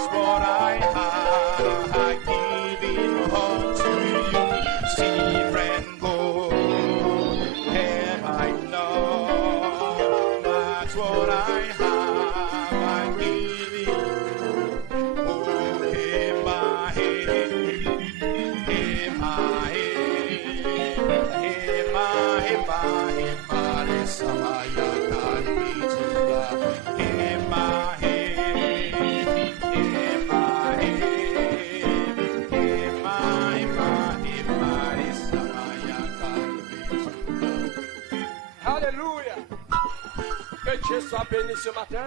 That's what I have. I give it all to you. Silver and gold have I known. That's what I have. I give it. Oh, hey, my head. Hey, my head. Hey, my, hey, my, hey, my, Samaya Kalpituga. Hey, my head. Hey, my head. Hey, my, Samaya Kalpituga. Alléluia. Que Dieu soit béni ce matin.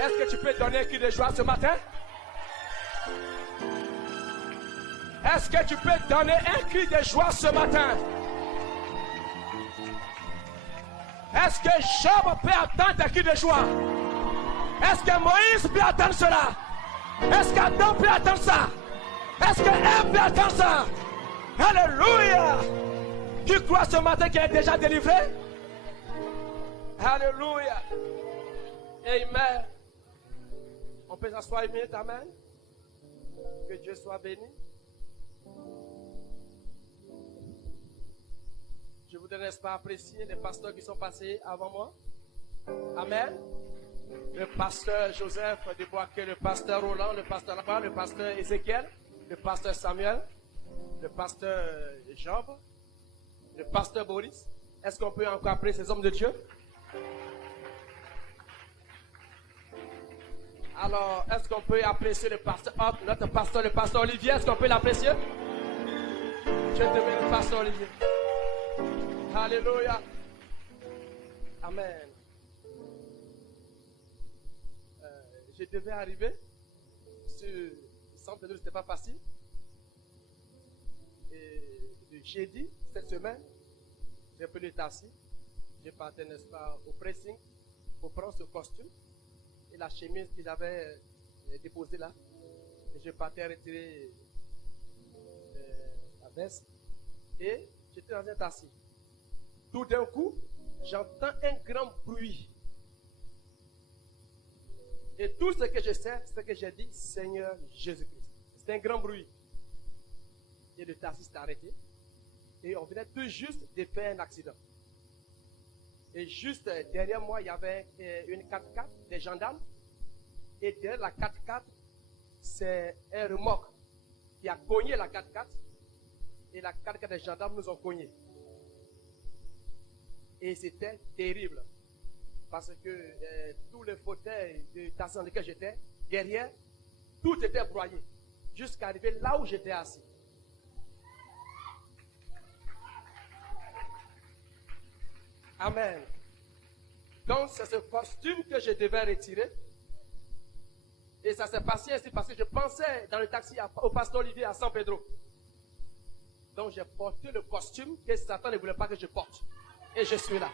Est-ce que tu peux donner un cri de joie ce matin? Est-ce que tu peux donner un cri de joie ce matin? Est-ce que Job peut attendre un cri de joie? Est-ce que Moïse peut attendre cela? Est-ce qu'Adam peut attendre ça? Est-ce que Ève peut attendre ça? Alléluia! Tu crois ce matin qu'il est déjà délivré? Alléluia! Amen. On peut s'asseoir une minute, amen. Que Dieu soit béni. Je voudrais, n'est-ce pas, apprécier les pasteurs qui sont passés avant moi. Amen. Le pasteur Joseph de Boisquet, le pasteur Roland, le pasteur Labarre, le pasteur Ézéchiel, le pasteur Samuel, le pasteur Job, le pasteur Boris. Est-ce qu'on peut encore apprécier ces hommes de Dieu? Alors, est-ce qu'on peut apprécier le pasteur Hop, notre pasteur, le pasteur Olivier? Est-ce qu'on peut l'apprécier? Je deviens le pasteur Olivier. Alléluia. Amen. Je devais arriver sur Centre de c'était pas facile. Et le jeudi, cette semaine, j'ai pris le taxi. J'ai parti, n'est-ce pas, au pressing pour prendre ce costume et la chemise qu'ils avaient déposée là. Et je partais retirer la veste. Et j'étais dans un taxi. Tout d'un coup, j'entends un grand bruit. Et tout ce que je sais, c'est que j'ai dit, Seigneur Jésus-Christ. C'est un grand bruit. Et le taxi s'est arrêté. Et on venait tout juste de faire un accident. Et juste derrière moi, il y avait une 4x4 des gendarmes. Et derrière la 4x4, c'est un remorque qui a cogné la 4x4. Et la 4x4 des gendarmes nous ont cogné. Et c'était terrible. Parce que tous les fauteuils de taxi dans lesquels j'étais, derrière, tout était broyé. Jusqu'à arriver là où j'étais assis. Amen. Donc c'est ce costume que je devais retirer. Et ça s'est passé ainsi parce que je pensais dans le taxi au pasteur Olivier à San Pedro. Donc j'ai porté le costume que Satan ne voulait pas que je porte. Et je suis là.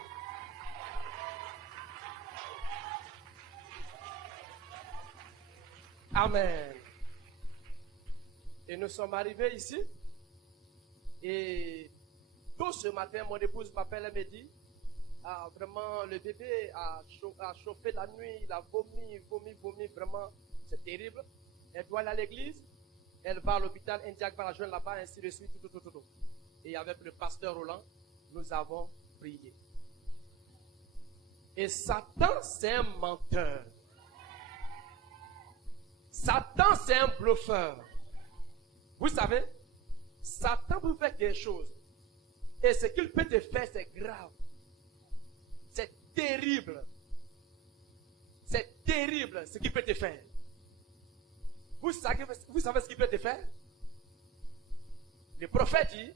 Amen. Et nous sommes arrivés ici. Et tôt ce matin, mon épouse m'appelle et me dit, ah, vraiment, le bébé a chauffé la nuit, il a vomi, vraiment, c'est terrible. Elle doit aller à l'église, elle va à l'hôpital, Indiac va la joindre là-bas, ainsi de suite, tout. Et avec le pasteur Roland, nous avons prié. Et Satan, c'est un menteur. Satan, c'est un bluffeur. Vous savez, Satan peut faire quelque chose. Et ce qu'il peut te faire, c'est grave. C'est terrible. C'est terrible ce qu'il peut te faire. Vous savez ce qu'il peut te faire? Le prophète dit,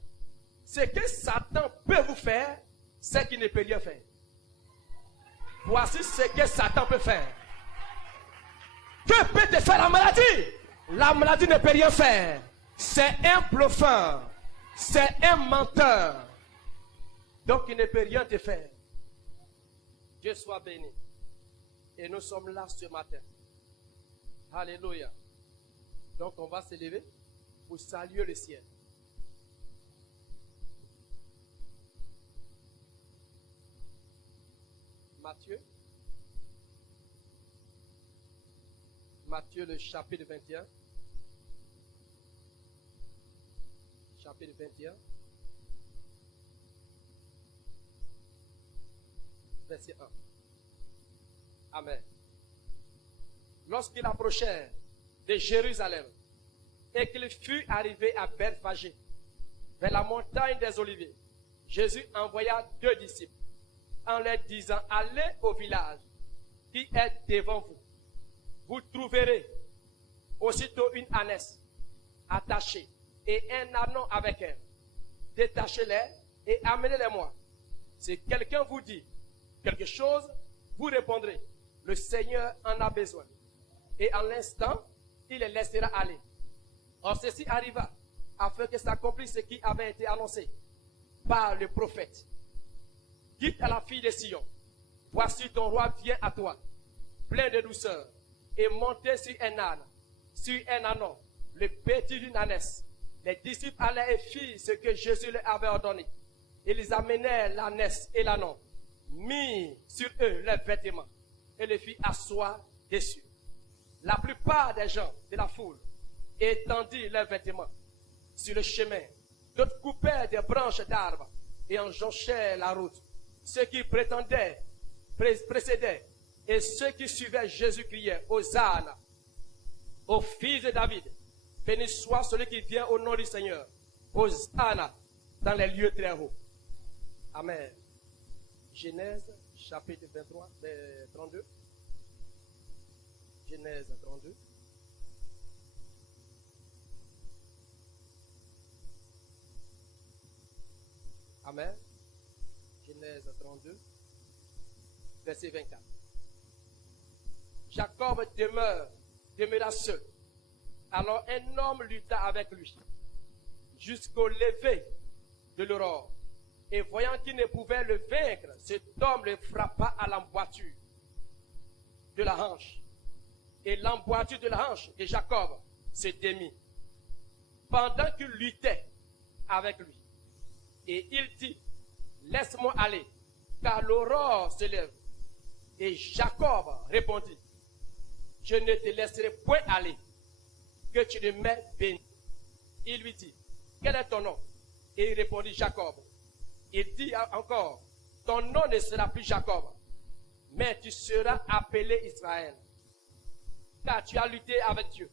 ce que Satan peut vous faire, c'est qu'il ne peut rien faire. Voici ce que Satan peut faire. Que peut te faire la maladie? La maladie ne peut rien faire. C'est un bluffeur. C'est un menteur. Donc il ne peut rien te faire. Dieu soit béni. Et nous sommes là ce matin. Alléluia. Donc on va se lever pour saluer le ciel. Matthieu, le chapitre 21. Chapitre 21. Verset 1. Amen. Lorsqu'il approchait de Jérusalem et qu'il fut arrivé à Bethphagée, vers la montagne des Oliviers, Jésus envoya 2 disciples en leur disant, allez au village qui est devant vous. Vous trouverez aussitôt une ânesse attachée et un ânon avec elle. Détachez-les et amenez-les-moi. Si quelqu'un vous dit quelque chose, vous répondrez, le Seigneur en a besoin. Et en l'instant, il les laissera aller. Or, ceci arriva afin que s'accomplisse ce qui avait été annoncé par le prophète. Dites à la fille de Sion, voici ton roi vient à toi, plein de douceur, et montez sur un âne, sur un ânon, le petit d'une ânesse. Les disciples allaient et firent ce que Jésus leur avait ordonné. Ils amenèrent l'ânesse et l'ânon, mirent sur eux leurs vêtements, et les firent asseoir dessus. La plupart des gens de la foule étendirent leurs vêtements sur le chemin. D'autres coupèrent des branches d'arbres et en jonchèrent la route. Ceux qui précédaient et ceux qui suivaient Jésus criaient, Hosanna, au fils de David. Béni soit celui qui vient au nom du Seigneur. Hosanna dans les lieux très hauts. Amen. Genèse chapitre 23, 32. Genèse 32. Amen. Genèse 32, verset 24. Jacob demeura seul. Alors un homme lutta avec lui jusqu'au lever de l'aurore. Et voyant qu'il ne pouvait le vaincre, cet homme le frappa à l'emboîture de la hanche. Et l'emboîture de la hanche de Jacob se démit pendant qu'il luttait avec lui. Et il dit, laisse-moi aller, car l'aurore se lève. Et Jacob répondit, je ne te laisserai point aller, que tu ne m'aies béni. Il lui dit, quel est ton nom? Et il répondit, Jacob. Il dit encore, ton nom ne sera plus Jacob, mais tu seras appelé Israël, car tu as lutté avec Dieu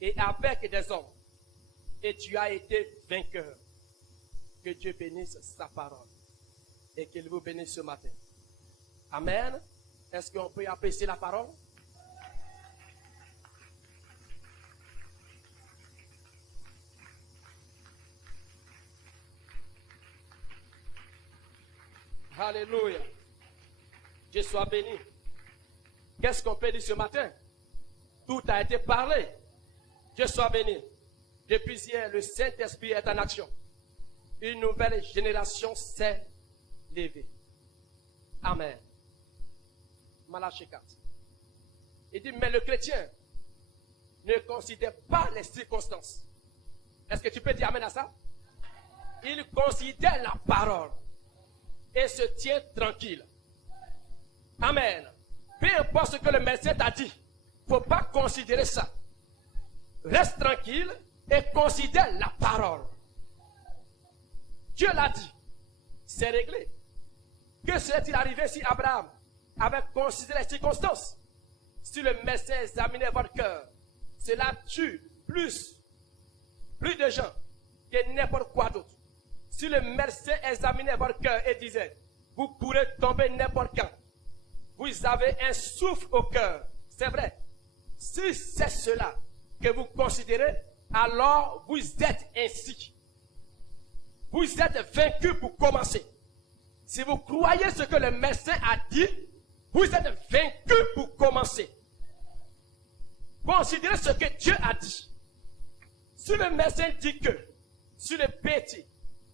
et avec des hommes, et tu as été vainqueur. Que Dieu bénisse sa parole et qu'il vous bénisse ce matin. Amen. Est-ce qu'on peut apprécier la parole? Alléluia. Dieu soit béni. Qu'est-ce qu'on peut dire ce matin? Tout a été parlé. Dieu soit béni. Depuis hier, le Saint-Esprit est en action. Une nouvelle génération s'est levée. Amen. Malachie 4. Il dit, mais le chrétien ne considère pas les circonstances. Est-ce que tu peux dire amen à ça? Il considère la parole et se tient tranquille. Amen. Peu importe ce que le médecin t'a dit, il ne faut pas considérer ça. Reste tranquille et considère la parole. Dieu l'a dit. C'est réglé. Que serait-il arrivé si Abraham avait considéré les circonstances? Si le médecin examinait votre cœur, cela tue plus de gens que n'importe quoi d'autre. Si le médecin examinait votre cœur et disait, vous pourrez tomber n'importe quand. Vous avez un souffle au cœur. C'est vrai. Si c'est cela que vous considérez, alors vous êtes ainsi. Vous êtes vaincu pour commencer. Si vous croyez ce que le médecin a dit, vous êtes vaincu pour commencer. Considérez ce que Dieu a dit. Si le médecin dit que, sur le petit,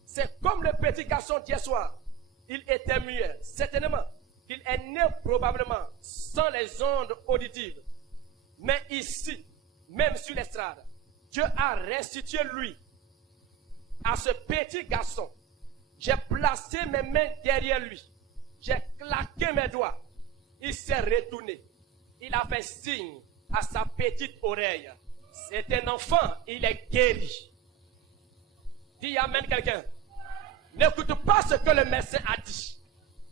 c'est comme le petit garçon d'hier soir, il était muet, certainement qu'il est né probablement sans les ondes auditives. Mais ici, même sur l'estrade, Dieu a restitué lui à ce petit garçon. J'ai placé mes mains derrière lui. J'ai claqué mes doigts. Il s'est retourné. Il a fait signe à sa petite oreille. C'est un enfant, il est guéri. Dis amen quelqu'un. N'écoute pas ce que le médecin a dit.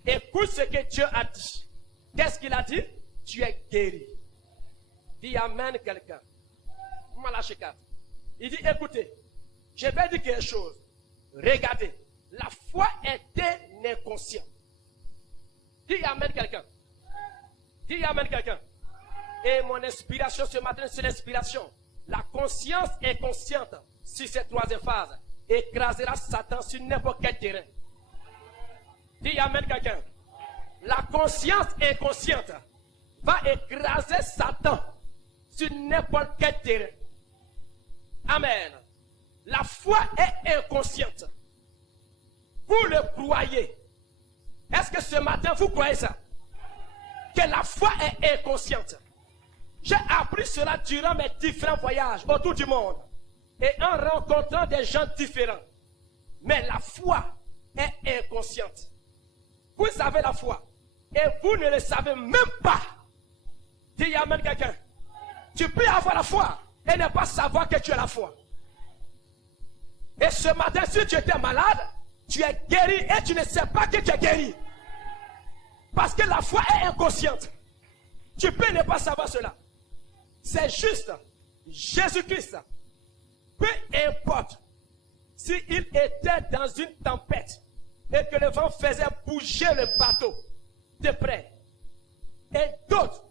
Écoute ce que Dieu a dit. Qu'est-ce qu'il a dit? Tu es guéri. Dis amen quelqu'un. Malachie 4. Il dit, écoutez, je vais dire quelque chose. Regardez, la foi est un inconscient. Dis amen quelqu'un. Dis amen quelqu'un. Et mon inspiration ce matin, c'est l'inspiration. La conscience inconsciente, sur cette troisième phase, écrasera Satan sur n'importe quel terrain. Dis amen quelqu'un. La conscience inconsciente va écraser Satan sur n'importe quel terrain. Amen. La foi est inconsciente. Vous le croyez. Est-ce que ce matin vous croyez ça? Que la foi est inconsciente. J'ai appris cela durant mes différents voyages autour du monde et en rencontrant des gens différents. Mais la foi est inconsciente. Vous avez la foi et vous ne le savez même pas. Dis amen quelqu'un. Tu peux avoir la foi et ne pas savoir que tu as la foi. Et ce matin, si tu étais malade, tu es guéri et tu ne sais pas que tu es guéri. Parce que la foi est inconsciente. Tu peux ne pas savoir cela. C'est juste Jésus-Christ. Peu importe s'il était dans une tempête et que le vent faisait bouger le bateau de près et d'autres,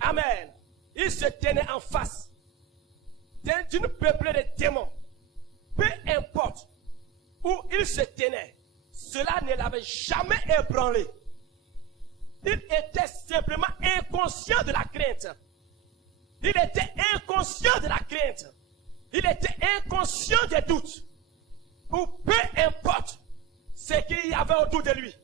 amen, il se tenait en face d'une peuplée de démons. Peu importe où il se tenait, cela ne l'avait jamais ébranlé. Il était simplement inconscient de la crainte. Il était inconscient de la crainte. Il était inconscient des doutes. Ou peu importe ce qu'il y avait autour de lui.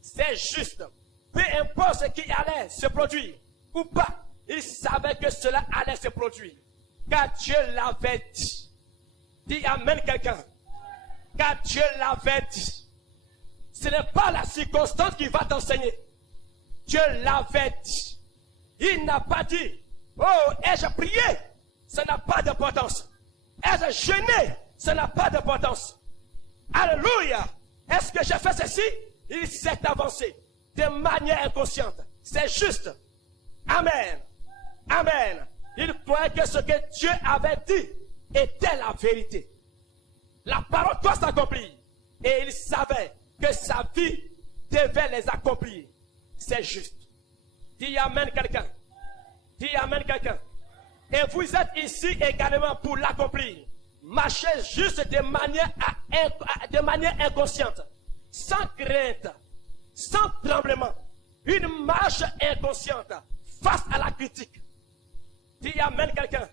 C'est juste. Peu importe ce qui allait se produire ou pas. Il savait que cela allait se produire. Car Dieu l'avait dit. Dis amen quelqu'un. Car Dieu l'avait dit. Ce n'est pas la circonstance qui va t'enseigner. Dieu l'avait dit. Il n'a pas dit, oh, ai-je prié? Ça n'a pas d'importance. Ai-je jeûné? Ça n'a pas d'importance. Alléluia. Est-ce que j'ai fait ceci? Il s'est avancé de manière inconsciente. C'est juste. Amen. Amen. Il croyait que ce que Dieu avait dit était la vérité. La parole doit s'accomplir. Et il savait que sa vie devait les accomplir. C'est juste. Dis amen quelqu'un. Dis amen quelqu'un. Et vous êtes ici également pour l'accomplir. Marchez juste de manière inconsciente, sans crainte, sans tremblement. Une marche inconsciente face à la critique. Dis amen quelqu'un.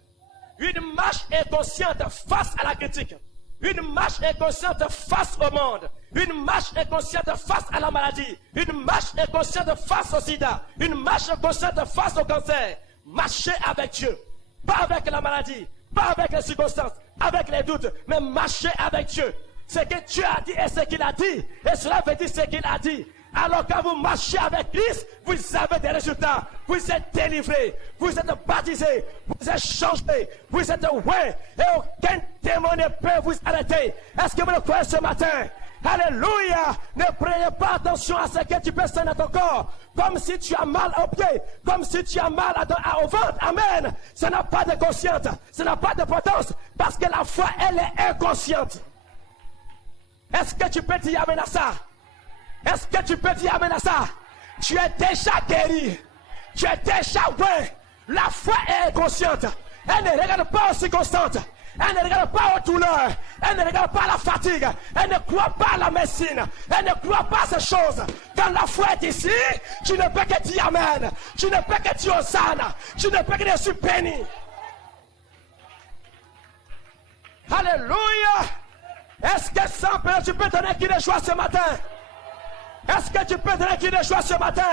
Une marche inconsciente face à la critique. Une marche inconsciente face au monde. Une marche inconsciente face à la maladie. Une marche inconsciente face au sida. Une marche inconsciente face au cancer. Marchez avec Dieu. Pas avec la maladie. Pas avec les circonstances. Avec les doutes. Mais marchez avec Dieu. Ce que Dieu a dit et ce qu'il a dit. Et cela veut dire ce qu'il a dit. Alors quand vous marchez avec Christ, vous avez des résultats. Vous êtes délivrés. Vous êtes baptisés. Vous êtes changés. Vous êtes ouverts. Et aucun démon ne peut vous arrêter. Est-ce que vous le croyez ce matin? Alléluia. Ne prenez pas attention à ce que tu peux sentir dans ton corps. Comme si tu as mal au pied. Comme si tu as mal au ventre. Amen. Ça n'a pas de conscience. Ça n'a pas d'importance. Parce que la foi, elle est inconsciente. Est-ce que tu peux dire amen à ça? Est-ce que tu peux dire amen à ça? Tu es déjà guéri. Tu es déjà ouais. La foi est inconsciente. Elle ne regarde pas aux circonstances. Elle ne regarde pas aux douleurs. Elle ne regarde pas à la fatigue. Elle ne croit pas à la médecine. Elle ne croit pas à ces choses. Quand la foi est ici, tu ne peux que dire amen. Tu ne peux que dire hosanna. Tu ne peux que dire je suis béni. Alléluia. Est-ce que sans peur tu peux donner qui de joie ce matin? Est-ce que tu peux donner qui de joie ce matin?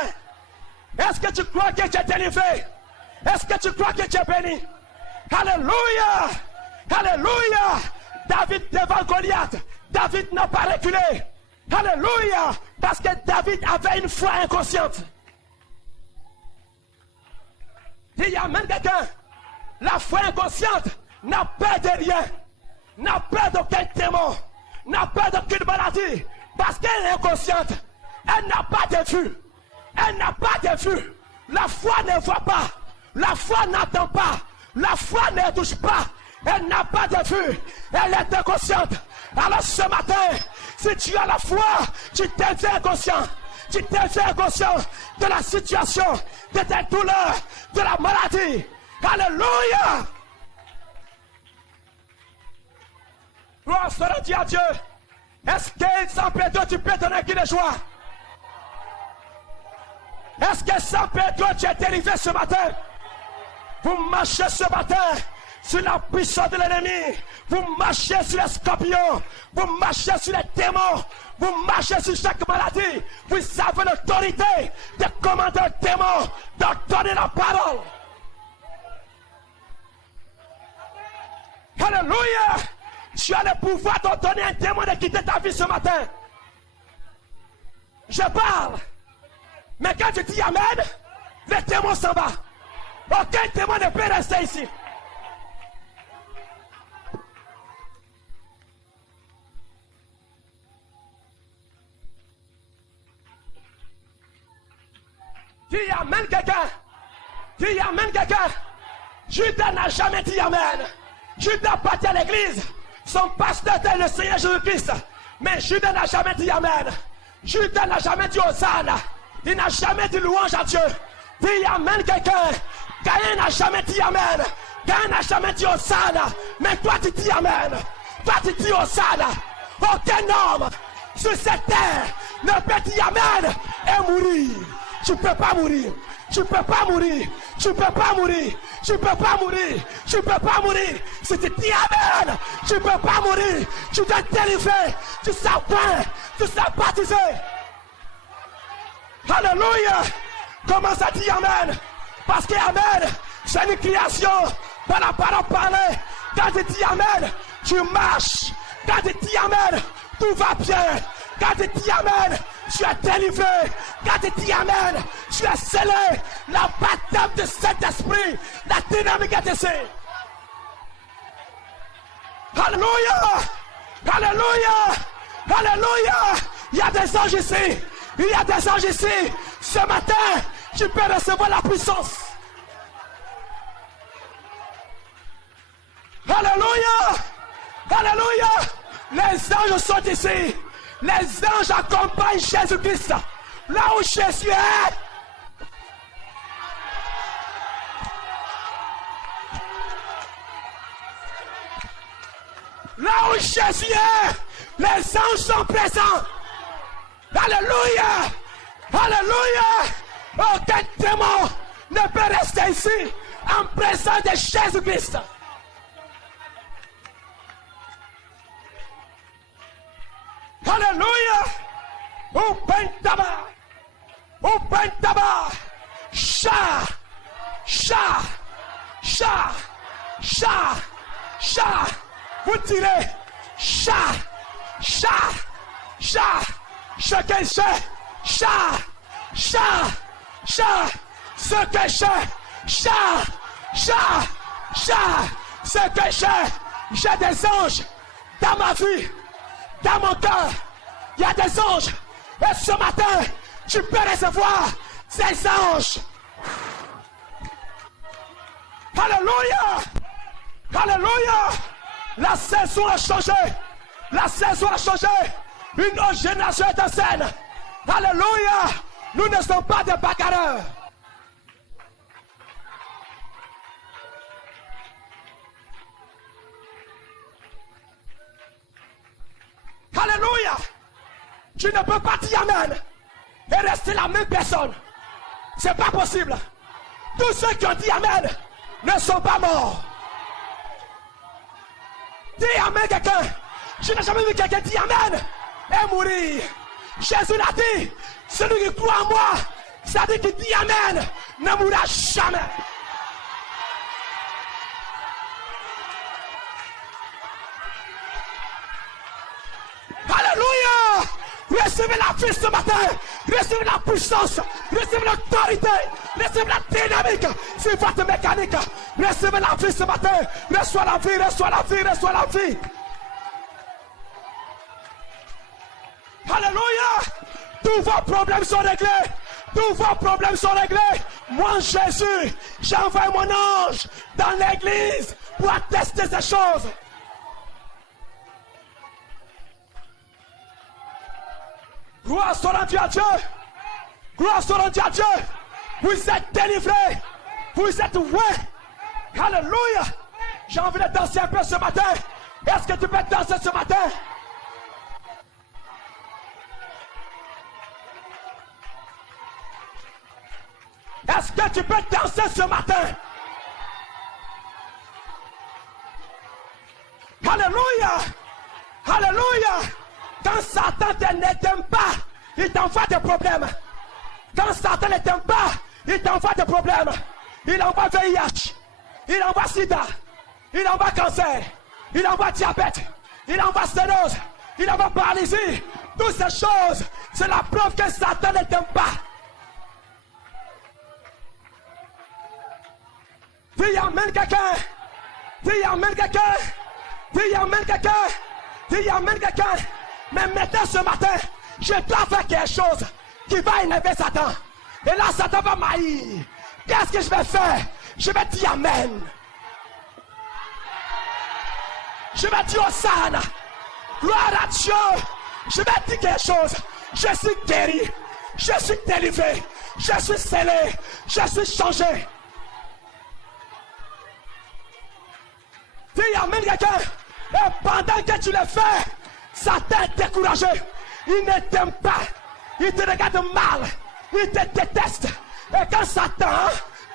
Est-ce que tu crois que tu es délivré? Est-ce que tu crois que tu es béni? Alléluia! Alléluia! David devant Goliath, David n'a pas reculé. Alléluia! Parce que David avait une foi inconsciente. Dis amen quelqu'un. La foi inconsciente n'a peur de rien. N'a peur d'aucun démon. N'a peur d'aucune maladie. Parce qu'elle est inconsciente. Elle n'a pas de vue. Elle n'a pas de vue. La foi ne voit pas. La foi n'entend pas. La foi ne touche pas. Elle n'a pas de vue. Elle est inconsciente. Alors ce matin, si tu as la foi, tu deviens inconscient. Tu deviens inconscient de la situation, de tes douleurs, de la maladie. Alléluia. Gloire soit rendue à Dieu. Est-ce que sans Pedro, tu peux donner qui de joie? Est-ce que sans Pedro, tu es délivré ce matin? Vous marchez ce matin sur la puissance de l'ennemi. Vous marchez sur les scorpions. Vous marchez sur les démons. Vous marchez sur chaque maladie. Vous avez l'autorité de commander un démon, de donner la parole. Alléluia. Tu as le pouvoir de donner un démon de quitter ta vie ce matin. Je parle. Mais quand je dis amen, le démon s'en va. Aucun démon ne peut rester ici. Dis amen quelqu'un. Dis amen quelqu'un. Judas n'a jamais dit amen. Judas partit à l'église. Son pasteur était le Seigneur Jésus-Christ. Mais Judas n'a jamais dit amen. Judas n'a jamais dit Hosanna. Il n'a jamais dit louange à Dieu. Dis amen quelqu'un. Caïn n'a jamais dit amen. Caïn n'a jamais dit Hosanna. Mais toi tu dis amen. Toi tu dis Hosanna. Aucun homme sur cette terre ne peut dire amen et mourir. Tu ne peux pas mourir. Tu ne peux pas mourir. Tu ne peux pas mourir. Tu ne peux pas mourir. Tu ne peux pas mourir. Si tu dis amen, tu ne peux pas mourir. Tu dois te délivrer. Tu seras point. Tu seras baptisé. Alléluia. Commence à dire amen. Parce que amen, c'est une création par la parole parlée. Quand tu dis amen, tu marches. Quand tu dis amen, tout va bien. Quand tu dis amen, tu es délivré. Quand tu dis amen, tu es scellé. La baptême de Saint-Esprit, la dynamique est ici. Alléluia. Alléluia. Alléluia. Il y a des anges ici. Il y a des anges ici. Ce matin, tu peux recevoir la puissance. Alléluia. Alléluia. Les anges sont ici. Les anges accompagnent Jésus-Christ. Là où Jésus est. Là où Jésus est, les anges sont présents. Alléluia. Alléluia. Aucun démon ne peut rester ici en présence de Jésus-Christ. Alléluia. Open tabac. Open tabac. Chat. Chat. Chat. Chat. Chat. Vous tirez. Chat. Chat. Chat. Chacun sait. Chat. Chat. Chat. Ce que j'ai. Chat. Chat. Chat. Ce que j'ai des anges dans ma vie. Dans mon cœur, il y a des anges. Et ce matin, tu peux recevoir ces anges. Alléluia. Alléluia. La saison a changé. La saison a changé. Une autre génération est en scène. Alléluia. Nous ne sommes pas des bagarreurs. Alléluia. Tu ne peux pas dire amen et rester la même personne. C'est pas possible. Tous ceux qui ont dit amen ne sont pas morts. Dis amen quelqu'un. Je n'ai jamais vu quelqu'un dire amen et mourir. Jésus l'a dit. Celui qui croit en moi, c'est-à-dire qui dit amen, ne mourra jamais. Alléluia. Recevez la vie ce matin. Recevez la puissance. Recevez l'autorité. Recevez la dynamique sur votre mécanique. Recevez la vie ce matin. Reçois la vie, reçois la vie, reçois la vie. Alléluia. Tous vos problèmes sont réglés. Tous vos problèmes sont réglés. Moi, Jésus, j'envoie mon ange dans l'église pour attester ces choses. Gloire soit rendue à Dieu. Gloire soit rendue à Dieu. Vous êtes délivrés. Vous êtes oués. Alléluia. J'ai envie de danser un peu ce matin. Est-ce que tu peux danser ce matin? Est-ce que tu peux danser ce matin? Alléluia. Alléluia. Quand Satan ne t'aime pas, il t'envoie des problèmes. Quand Satan ne t'aime pas, il t'envoie des problèmes. Il envoie VIH, il envoie sida, il envoie cancer, il envoie diabète, il envoie sténose, il envoie paralysie. Toutes ces choses, c'est la preuve que Satan ne t'aime pas. Dis amen quelqu'un. Dis amen quelqu'un. Dis amen quelqu'un. Dis amen quelqu'un. Mais maintenant ce matin, je dois faire quelque chose qui va énerver Satan. Et là, Satan va m'haïr. Qu'est-ce que je vais faire? Je vais dire amen. Je vais dire Hosanna. Gloire à Dieu. Je vais dire quelque chose. Je suis guéri. Je suis délivré. Je suis scellé. Je suis changé. Dis amen quelqu'un. Et pendant que tu le fais, Satan est découragé. Il ne t'aime pas. Il te regarde mal. Il te déteste. Et quand Satan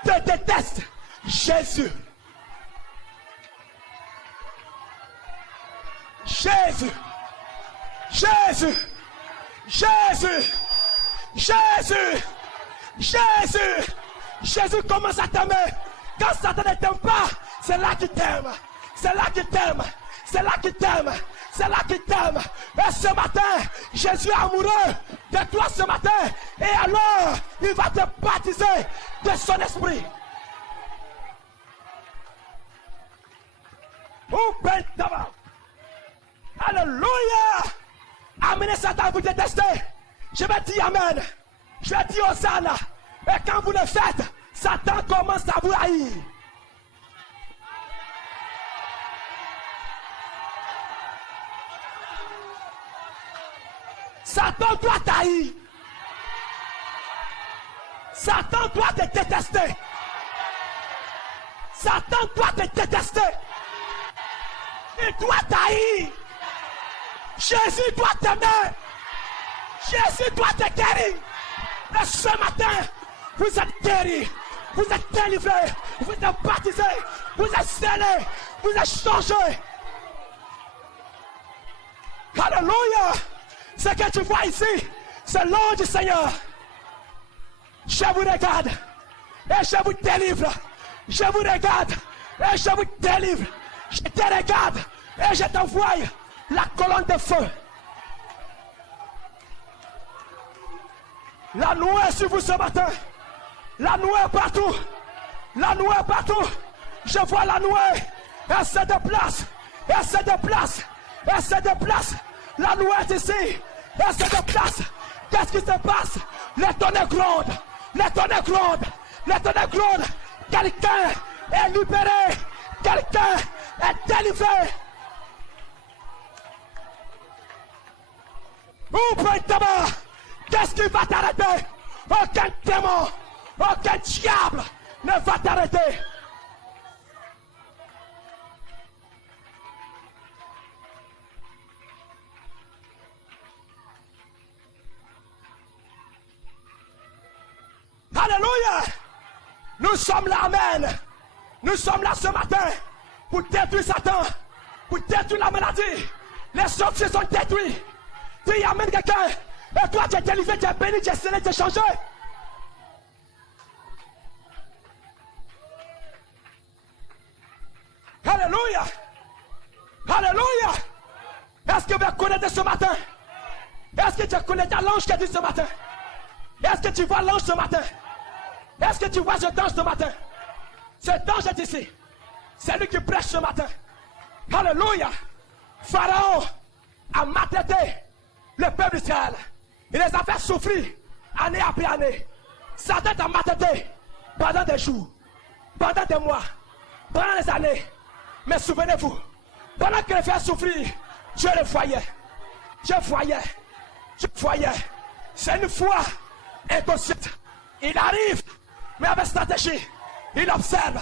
te déteste, Jésus. Jésus. Jésus. Jésus. Jésus. Jésus. Jésus commence à t'aimer. Quand Satan ne t'aime pas, c'est là qu'il t'aime. C'est là qu'il t'aime. C'est là qu'il t'aime. C'est là qu'il t'aime. Et ce matin, Jésus est amoureux de toi ce matin. Et alors, il va te baptiser de son esprit. Oh, ben tabac. Alléluia. Amenez Satan à vous détester. Je vais dire amen. Je vais dire Hosanna. Et quand vous le faites, Satan commence à vous haïr. Satan doit t'haïr. Satan doit te détester. Satan doit te détester. Il doit t'haïr. Jésus doit t'aimer. Jésus doit te guérir. Et ce matin, vous êtes guéris. Vous êtes délivrés. Vous êtes baptisés. Vous êtes scellés. Vous êtes changés. Alléluia. Ce que tu vois ici, c'est l'ange du Seigneur. Je vous regarde et je vous délivre. Je vous regarde et je vous délivre. Je te regarde et je t'envoie la colonne de feu. La nuée sur vous ce matin. La nuée partout. La nuée partout. Je vois la nuée. Elle se déplace. Elle se déplace. Elle se déplace. La nuée est ici. Elle se déplace. Qu'est-ce qui se passe? Les tonnerres grondent. Les tonnerres grondent. Les tonnerres grondent. Quelqu'un est libéré. Quelqu'un est délivré. Ouvre tabac. Qu'est-ce qui va t'arrêter? Aucun démon, aucun diable ne va t'arrêter. Alléluia. Nous sommes là, amen. Nous sommes là ce matin pour détruire Satan, pour détruire la maladie. Les sorciers sont détruits. Dis amen quelqu'un. Et toi tu es délivré, tu es béni, tu es scellé, tu es changé. Alléluia. Alléluia. Est-ce que vous connaissez ce matin? Est-ce que tu connais l'ange qui a dit ce matin? Est-ce que tu vois l'ange ce matin? Est-ce que tu vois cet ange ce matin? Cet ange est ici. C'est lui qui prêche ce matin. Alléluia. Pharaon a maltraité le peuple d'Israël. Il les a fait souffrir année après année. Satan t'a maltraité pendant des jours, pendant des mois, pendant des années. Mais souvenez-vous, pendant qu'il les fait souffrir, Dieu le voyait. Dieu voyait. Dieu voyait. C'est une foi inconsciente. Il arrive, mais avec stratégie. Il observe.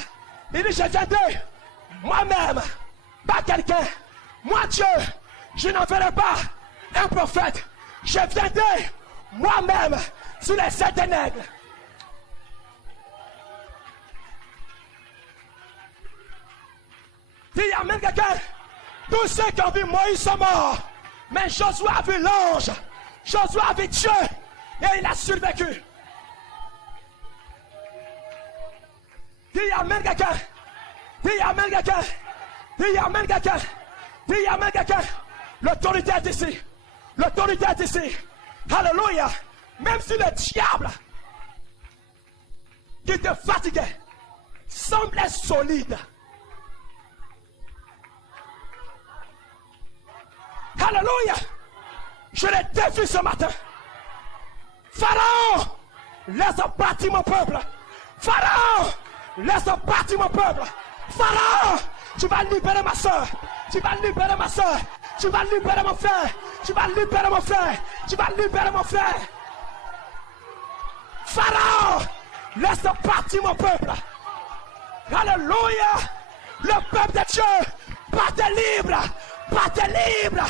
Il dit, je viendrai moi-même, pas quelqu'un. Moi, Dieu, je n'enverrai pas un prophète. Je viendrai moi-même sur les 7 nègres. Il y a même quelqu'un. Tous ceux qui ont vu Moïse sont morts. Mais Josué a vu l'ange. Josué a vu Dieu. Et il a survécu. Il y a même quelqu'un. Il y a même quelqu'un. Il y a même quelqu'un. Il y a même quelqu'un. L'autorité est ici. L'autorité est ici. Alléluia. Même si le diable qui te fatiguait semblait solide. Alléluia. Je les défie ce matin. Pharaon, laisse partir mon peuple. Pharaon, laisse partir mon peuple. Pharaon, tu vas libérer ma soeur. Tu vas libérer ma soeur. Tu vas libérer mon frère. Tu vas libérer mon frère. Tu vas libérer mon frère. Pharaon, laisse partir mon peuple. Alléluia. Le peuple de Dieu, partez libre. Partez libre.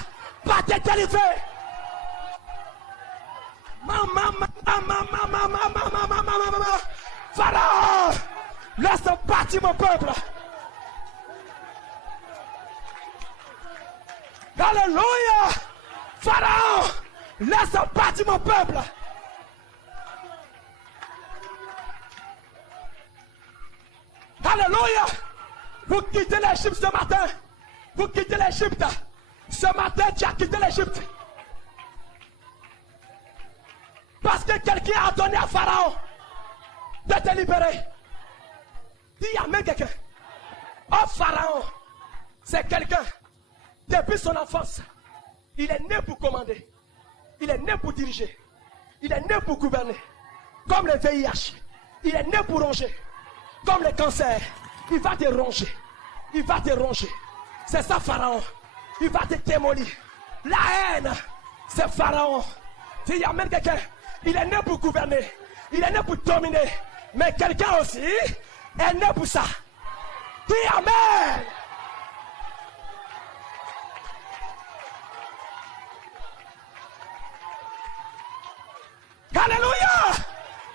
Partez délivré. Maman. Pharaon, laisse partir mon peuple. Alléluia. Pharaon, laisse partir mon peuple. Alléluia. Vous quittez l'Égypte ce matin. Vous quittez l'Égypte. Ce matin, tu as quitté l'Égypte. Parce que quelqu'un a donné à Pharaon de te libérer. Il y a même quelqu'un. Oh, Pharaon, c'est quelqu'un. Depuis son enfance, il est né pour commander. Il est né pour diriger. Il est né pour gouverner. Comme le VIH. Il est né pour ronger. Comme le cancer. Il va te ronger. Il va te ronger. C'est ça, Pharaon. Il va te démolir. La haine, c'est Pharaon. Il y a même quelqu'un. Il est né pour gouverner. Il est né pour dominer. Mais quelqu'un aussi est né pour ça. Dis Amen. Alléluia.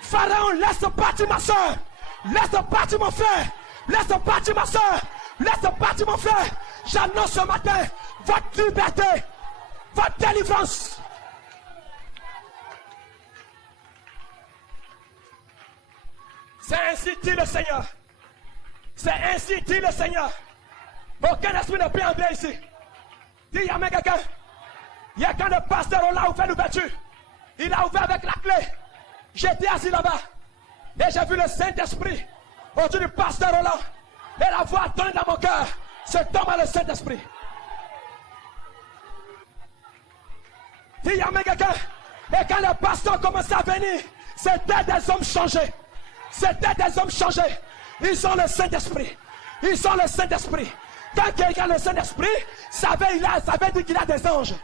Pharaon, laisse partir ma soeur. Laisse partir mon frère. Laisse partir ma soeur. Laisse partir mon frère. J'annonce ce matin votre liberté, votre délivrance. C'est ainsi dit le Seigneur. C'est ainsi dit le Seigneur. Aucun esprit ne peut entrer ici. Dis, il y a même quelqu'un. Il y a quand le pasteur a ouvert l'ouverture. Il a ouvert avec la clé. J'étais assis là-bas. Et j'ai vu le Saint-Esprit autour du pasteur Roland. Et la voix donnée dans mon cœur. C'est tombe le Saint-Esprit. Il y a même quelqu'un. Et quand le pasteur commençait à venir, c'était des hommes changés. C'était des hommes changés. Ils ont le Saint-Esprit. Ils ont le Saint-Esprit. Quand quelqu'un a le Saint-Esprit, ça veut dire qu'il a des anges.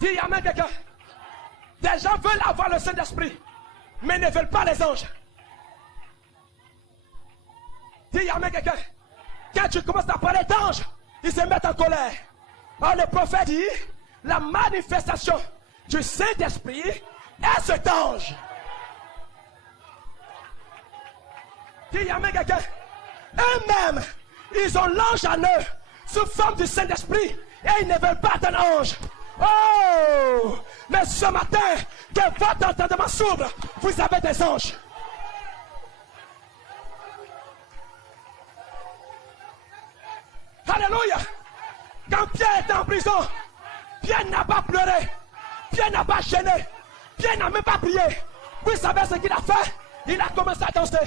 Il y a même quelqu'un. Des gens veulent avoir le Saint-Esprit, mais ne veulent pas les anges. Il y a même quelqu'un. Quand tu commences à parler d'anges, ils se mettent en colère. Alors le prophète dit, la manifestation du Saint-Esprit est cet ange. Il y a même quelqu'un. Eux-mêmes, ils ont l'ange en eux, sous forme du Saint-Esprit, et ils ne veulent pas d'un ange. Oh! Mais ce matin, que votre entendement s'ouvre, vous avez des anges. Alléluia. Quand Pierre était en prison, Pierre n'a pas pleuré. Pierre n'a pas gêné. Pierre n'a même pas prié. Vous savez ce qu'il a fait? Il a commencé à danser.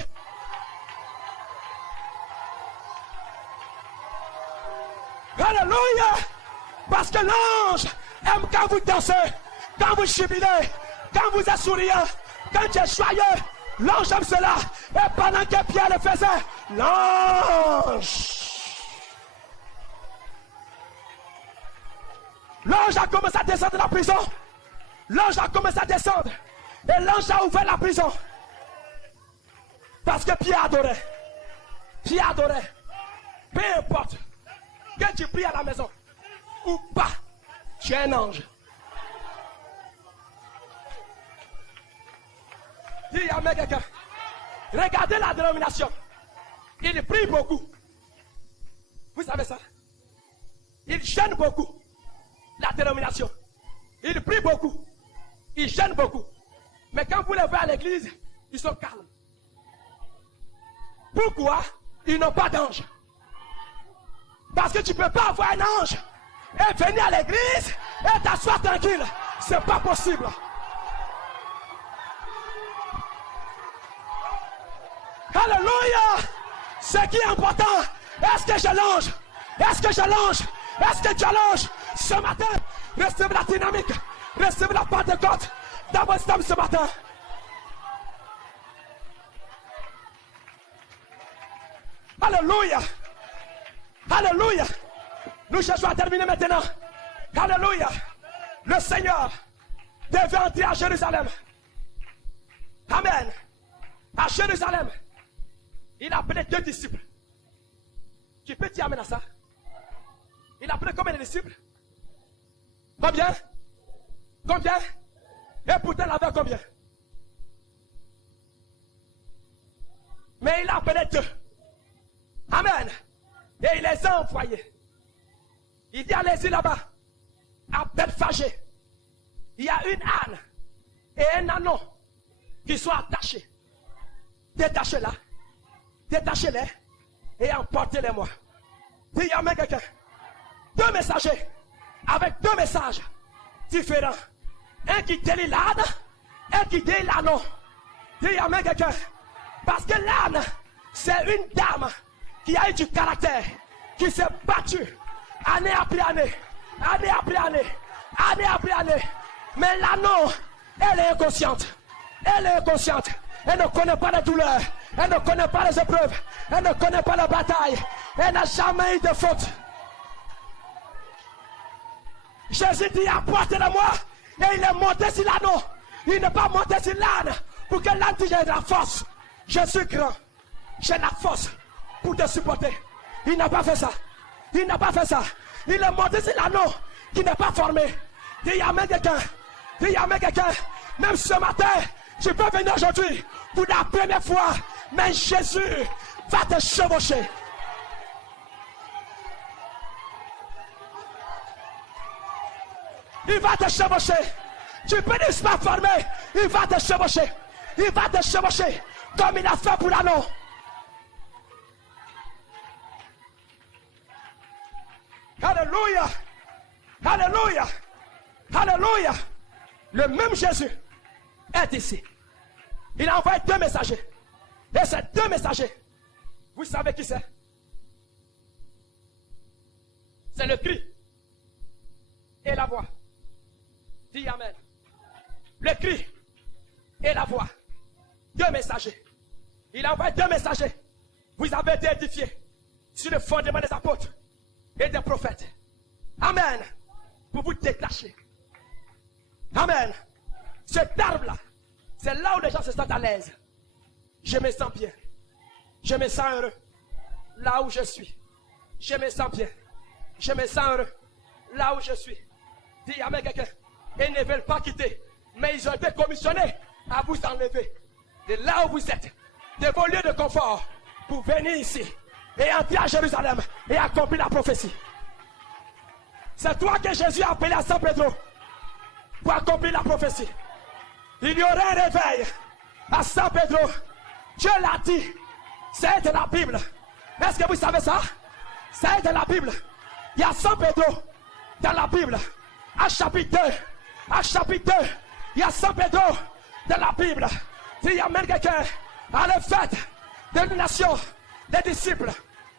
Alléluia. Parce que l'ange aime quand vous dansez, quand vous jubilez, quand vous êtes souriant, quand tu es joyeux. L'ange aime cela. Et pendant que Pierre le faisait, l'ange a commencé à descendre de la prison. L'ange a commencé à descendre. Et l'ange a ouvert la prison. Parce que Pierre adorait. Pierre adorait. Peu importe que tu pries à la maison ou pas, tu es un ange. Dis à quelqu'un, regardez la dénomination. Il prie beaucoup. Vous savez ça? Il gêne beaucoup. La dénomination. Il prie beaucoup. Il gêne beaucoup. Mais quand vous les voyez à l'église, ils sont calmes. Pourquoi? Ils n'ont pas d'ange. Parce que tu ne peux pas avoir un ange et venir à l'église et t'asseoir tranquille. C'est pas possible. Alléluia. Ce qui est important, est-ce que je l'ange? Est-ce que je l'ange? Est-ce que tu allonges? Ce matin, recevez la dynamique, recevez la Pentecôte dans votre âme ce matin. Alléluia. Alléluia. Nous cherchons à terminer maintenant. Alléluia. Le Seigneur devait entrer à Jérusalem. Amen. À Jérusalem, il a appelé 2 disciples. Tu peux t'y amener à ça? Il a appelé combien de disciples? Combien? Combien? Et pourtant il avait combien? Mais il a appelé 2. Amen. Et il les a envoyés. Il dit allez-y là-bas, à Bethphage. Il y a une âne et un ânon qui sont attachés. Détachez-la. Détachez-les et emportez-les-moi. Dis amen quelqu'un. 2 messagers avec 2 messages différents. Un qui délie l'âne, un qui délie l'ânon. Dis amen quelqu'un. Parce que l'âne, c'est une dame qui a eu du caractère, qui s'est battue année après année, année après année, année après année. Mais l'ânon, elle est inconsciente. Elle est inconsciente. Elle ne connaît pas les douleurs. Elle ne connaît pas les épreuves. Elle ne connaît pas la bataille. Elle n'a jamais eu de faute. Jésus dit apportez-le-moi. Et il est monté sur l'ânon. Il n'est pas monté sur l'âne pour que l'âne dise j'ai de la force. Je suis grand. J'ai la force pour te supporter. Il n'a pas fait ça. Il n'a pas fait ça. Il est monté sur l'ânon qui n'est pas formé. Dis amen quelqu'un. Dis amen quelqu'un. Même ce matin, tu peux venir aujourd'hui pour la première fois. Mais Jésus va te chevaucher. Il va te chevaucher. Tu peux ne pas formé. Il va te chevaucher. Il va te chevaucher comme il a fait pour l'ânon. Alléluia. Alléluia. Alléluia. Le même Jésus est ici. Il a envoyé 2 messagers. Et ces 2 messagers, vous savez qui c'est? C'est le cri et la voix. Dis amen. Le cri et la voix. 2 messagers. Il a envoyé 2 messagers. Vous avez été édifiés sur le fondement des apôtres et des prophètes. Amen. Pour vous détacher. Amen. Cet arbre-là, c'est là où les gens se sentent à l'aise. Je me sens bien. Je me sens heureux. Là où je suis. Je me sens bien. Je me sens heureux. Là où je suis. Dis amen quelqu'un. Ils ne veulent pas quitter. Mais ils ont été commissionnés à vous enlever. De là où vous êtes. De vos lieux de confort. Pour venir ici. Et entrer à Jérusalem. Et accomplir la prophétie. C'est toi que Jésus a appelé à San Pedro. Pour accomplir la prophétie. Il y aurait un réveil à San Pedro. Dieu l'a dit. C'est de la Bible. Est-ce que vous savez ça? Ça est dans la Bible. Il y a San Pedro dans la Bible. À chapitre 2. À chapitre 2. Il y a San Pedro dans la Bible. Il y a même quelqu'un à la fête de l'union des disciples.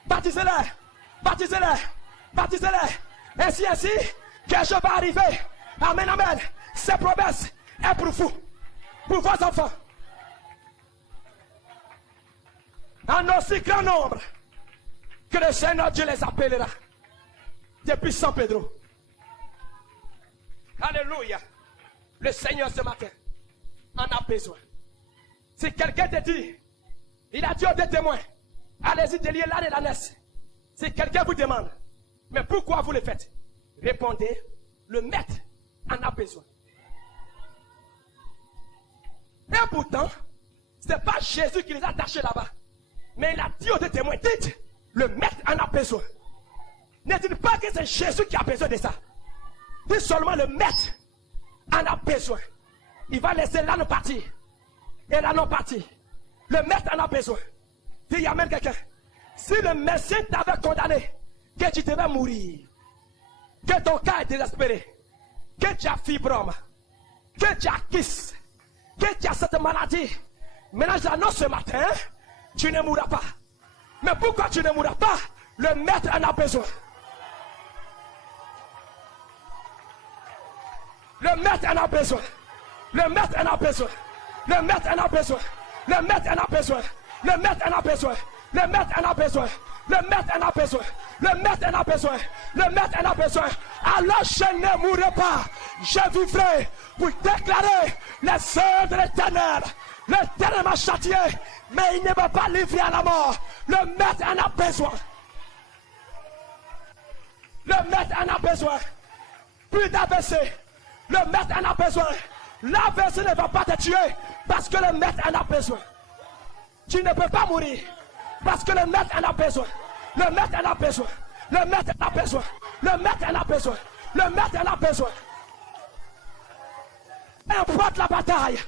Baptisez-les. Baptisez-les. Baptisez-les. Ainsi que je vais arriver. Amen, amen. Ces promesses est pour vous. Pour vos enfants. En aussi grand nombre que le Seigneur Dieu les appellera. Depuis San Pedro. Alléluia. Le Seigneur ce matin en a besoin. Si quelqu'un te dit, il a dit aux deux témoins, allez-y délier l'âne et l'ânesse. Si quelqu'un vous demande, mais pourquoi vous le faites? Répondez, le maître en a besoin. Et pourtant, ce n'est pas Jésus qui les a attachés là-bas. Mais il a dit aux deux témoins, dites, le maître en a besoin. Ne dites pas que c'est Jésus qui a besoin de ça. Dites seulement le maître en a besoin. Il va laisser l'âne partir. Et l'âne partir. Le maître en a besoin. Dis, il y a même quelqu'un. Si le médecin t'avait condamné, que tu devais mourir, que ton cas est désespéré, que tu as fibrome, que tu as kyste, que tu as cette maladie, maintenant j'annonce ce matin, tu ne mourras pas. Mais pourquoi tu ne mourras pas? Le maître en a besoin. Le maître en a besoin. Le maître en a besoin. Le maître en a besoin. Le maître en a besoin. Le maître en a besoin. Le maître en a besoin. Le maître en a besoin. Le maître en a besoin. Le maître en a besoin. Alors je ne mourrai pas. Je vivrai pour déclarer les œuvres de l'Éternel. L'Éternel m'a châtié, mais il ne va pas livrer à la mort. Le maître en a besoin. Le maître en a besoin. Plus d'AVC. Le maître en a besoin. L'AVC ne va pas te tuer parce que le maître en a besoin. Tu ne peux pas mourir parce que le maître en a besoin. Le maître en a besoin. Le maître en a besoin. Le maître en a besoin. Le maître en a besoin. Peu importe la bataille,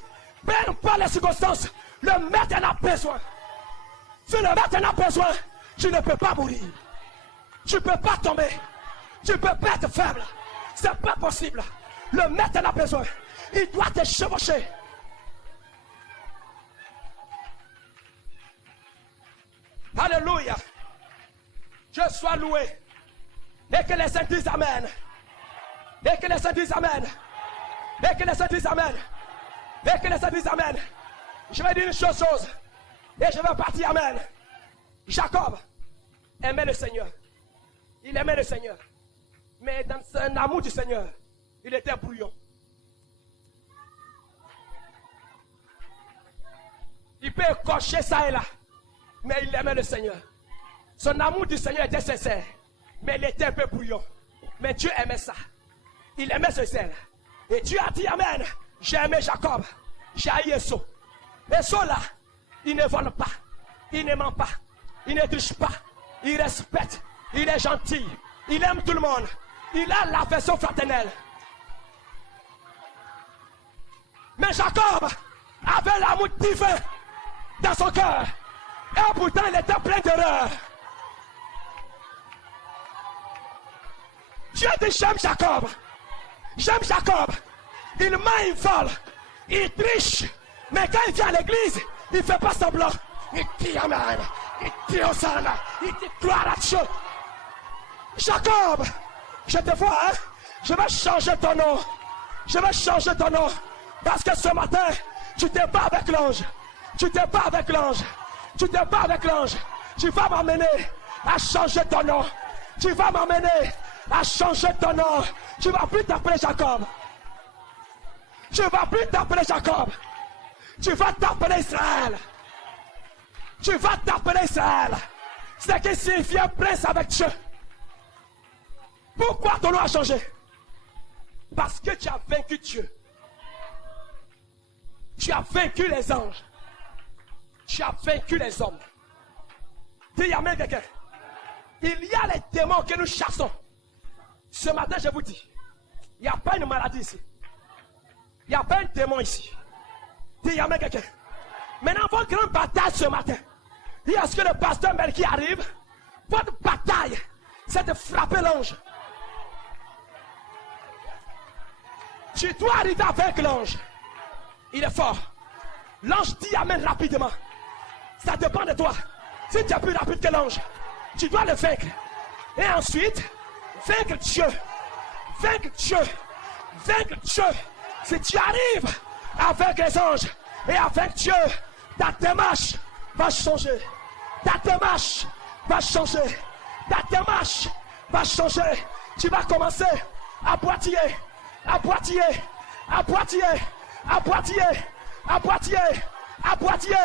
peu importe les circonstances, le maître en a besoin. Si le maître en a besoin, tu ne peux pas mourir. Tu ne peux pas tomber. Tu ne peux pas être faible. C'est pas possible. Le maître en a besoin. Il doit te chevaucher. Alléluia. Je sois loué. Et que les saints disent Amen. Et que les saints disent Amen. Et que les saints disent Amen. Et que les saints disent Amen. Je vais dire une chose. Et je vais partir. Amen. Jacob aimait le Seigneur. Il aimait le Seigneur. Mais dans son amour du Seigneur, il était brouillon. Il peut cocher ça et là. Mais il aimait le Seigneur. Son amour du Seigneur était sincère. Mais il était un peu brouillon. Mais Dieu aimait ça. Il aimait ce zèle. Et Dieu a dit Amen. J'ai aimé Jacob. J'ai haï Esau. Esau là, il ne vole pas. Il ne ment pas. Il ne triche pas. Il respecte. Il est gentil. Il aime tout le monde. Il a l'affection fraternelle. Mais Jacob avait l'amour divin dans son cœur. Et pourtant, il était plein d'erreurs. Dieu dit j'aime Jacob. J'aime Jacob. Il ment, il vole. Il triche. Mais quand il vient à l'église, il ne fait pas semblant. Il dit Amen. Il dit Hosanna. Il dit gloire à Dieu. Jacob, je te vois, hein? Je vais changer ton nom. Je vais changer ton nom. Parce que ce matin, tu te bats avec l'ange. Tu te bats avec l'ange. Tu te bats avec l'ange. Tu vas m'amener à changer ton nom. Tu vas m'amener à changer ton nom. Tu vas plus t'appeler Jacob. Tu vas plus t'appeler Jacob. Tu vas t'appeler Israël. Tu vas t'appeler Israël. C'est qui signifie prince avec Dieu. Pourquoi ton nom a changé? Parce que tu as vaincu Dieu. Tu as vaincu les anges. Tu as vaincu les hommes. Dis Amen quelqu'un. Il y a les démons que nous chassons. Ce matin, je vous dis, il n'y a pas une maladie ici. Il n'y a pas un démon ici. Dis Amen quelqu'un. Maintenant, votre grande bataille ce matin, lorsque le pasteur Melki arrive, votre bataille c'est de frapper l'ange. Tu dois arriver à vaincre l'ange. Il est fort. L'ange dit amen rapidement. Ça dépend de toi. Si tu es plus rapide que l'ange, tu dois le vaincre. Et ensuite, vaincre Dieu. Vaincre Dieu. Vaincre Dieu. Si tu arrives avec les anges et avec Dieu, ta démarche va changer. Ta démarche va changer. Ta démarche va changer. Tu vas commencer à boitiller, à boitiller, à boitiller, à boitiller, à boitiller, à boitiller.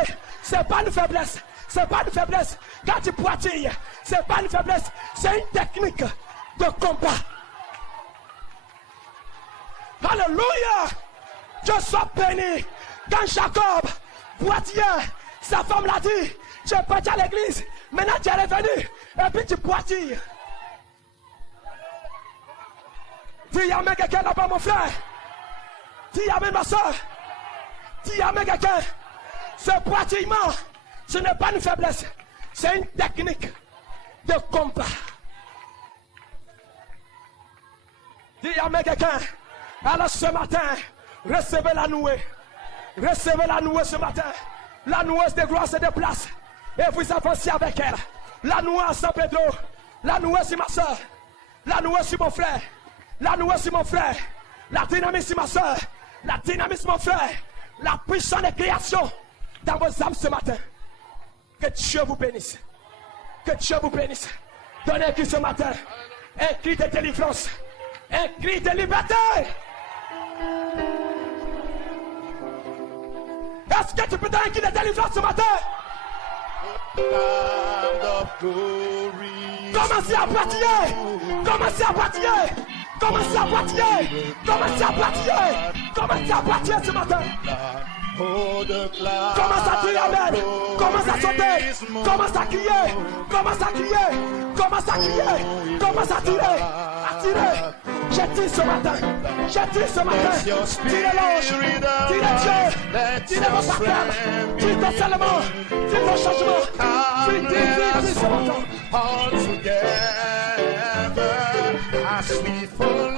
C'est pas une faiblesse. C'est pas une faiblesse. Quand tu boitilles, c'est pas une faiblesse. C'est une technique de combat. Alléluia. Que sois béni. Quand Jacob boitillait, sa femme l'a dit, tu es parti à l'église, maintenant tu es revenu, et puis tu boitilles. Dis amen quelqu'un là-bas mon frère. Dis amen ma soeur. Dis amen quelqu'un. Ce boitillement, ce n'est pas une faiblesse, c'est une technique de combat. Dis amen quelqu'un. Alors ce matin, recevez la nouée. Recevez la nouée ce matin. La noueuse de gloire se déplace. Et vous avancez avec elle. La nouée à San Pedro. La nouée sur ma soeur. La nouée sur mon frère. La nouée sur mon frère. La dynamique sur ma soeur. La dynamique sur mon frère. La puissance de création dans vos âmes ce matin. Que Dieu vous bénisse. Que Dieu vous bénisse. Donnez un cri ce matin. Un cri de délivrance. Un cri de liberté. Est-ce que tu peux donner un cri de délivrance ce matin? Commencez à boitiller. Commencez à boitiller. Commencez à boitiller. Commencez à boitiller. Commencez à boitiller ce matin. Commence à dire amen. Commence à sauter. Commence à crier. Commence à crier. Commence à crier. Commence à tirer. À tirer. Je tire ce matin. Je tire ce matin. Tire l'ange. Tire Dieu. Tire vos baptêmes. Tire ton seulement. Tire vos changements. Tire ce matin. All together as we fall